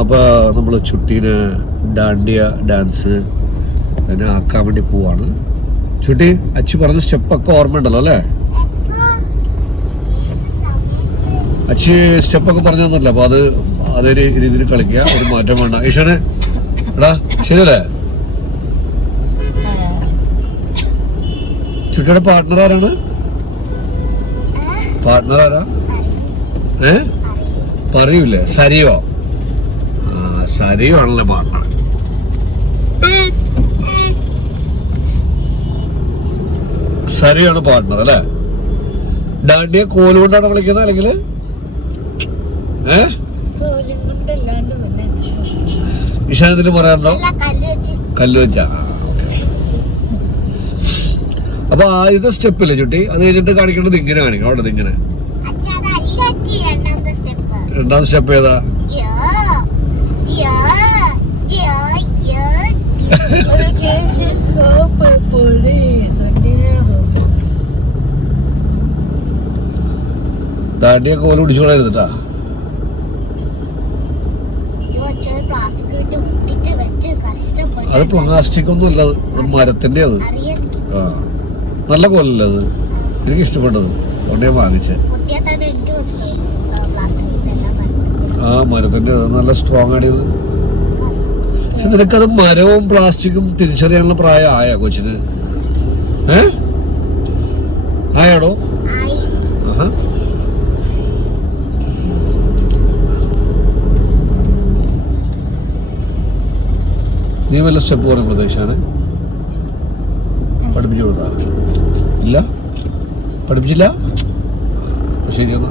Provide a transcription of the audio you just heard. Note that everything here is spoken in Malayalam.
അപ്പോൾ നമ്മൾ ചുട്ടീനെ ഡാൻഡിയ ഡാൻസ് അതിനെ ആക്കാൻ വേണ്ടി പോവാണ്. ചുട്ടി അച്ഛൻ പറഞ്ഞ സ്റ്റെപ്പൊക്കെ ഓർമ്മ ഉണ്ടല്ലോ അല്ലേ? അച്ഛൻ സ്റ്റെപ്പൊക്കെ പറഞ്ഞു തന്നില്ല. അപ്പോൾ അതേ രീതിയിൽ കളിക്കുക, ഒരു മാറ്റം വേണ്ട. ഈശാനെ എടാ ശരിയല്ലേ? ചുട്ടിയുടെ പാർട്ട്ണർ ആരാണ്? പാർട്ട്ണർ ആരാ? പറയൂലേ? സരിയോ? സരിയോ ആണല്ലേ പാർട്ട്ണർ. സരിയാണ് പാർട്ട്ണർ അല്ലേ? ഡാൻഡിയെ കോലുകൊണ്ടാണ് കളിക്കുന്നത് അല്ലെങ്കിൽ ഇഷാനത്തിന് പറയാറുണ്ടോ? കല്ല് വെച്ചാ. അപ്പൊ ആദ്യത്തെ സ്റ്റെപ്പില്ലേ ചുട്ടി, അത് കഴിഞ്ഞിട്ട് കാണിക്കേണ്ടത് ഇങ്ങനെ കാണിക്കണം. അവിടെ ഇങ്ങനെ. രണ്ടാമത്തെ സ്റ്റെപ്പ് ഏതാ? ഡാൻഡിയെ കോല് പിടിച്ചോളായിരുന്നിട്ടാ. അത് പ്ലാസ്റ്റിക് ഒന്നും അല്ല, അത് മരത്തിന്റെ. അത് നല്ല കോലല്ലേ അത്? എനിക്ക് ഇഷ്ടപ്പെട്ടത്, അതുകൊണ്ട് ഞാൻ വാങ്ങിച്ചേ. മരത്തിന്റെ നല്ല സ്ട്രോങ് ആണ് ഇത്. പക്ഷെ നിനക്കത് മരവും പ്ലാസ്റ്റിക്കും തിരിച്ചറിയാനുള്ള പ്രായം ആയാ കൊച്ചിന്? ആയാടോ? നീ വല്ല സ്റ്റെപ്പ് പറഞ്ഞ പ്രദേശാണ് പഠിപ്പിച്ചു കൊടുത്താ? ഇല്ല, പഠിപ്പിച്ചില്ല. ശരിയെന്നാ.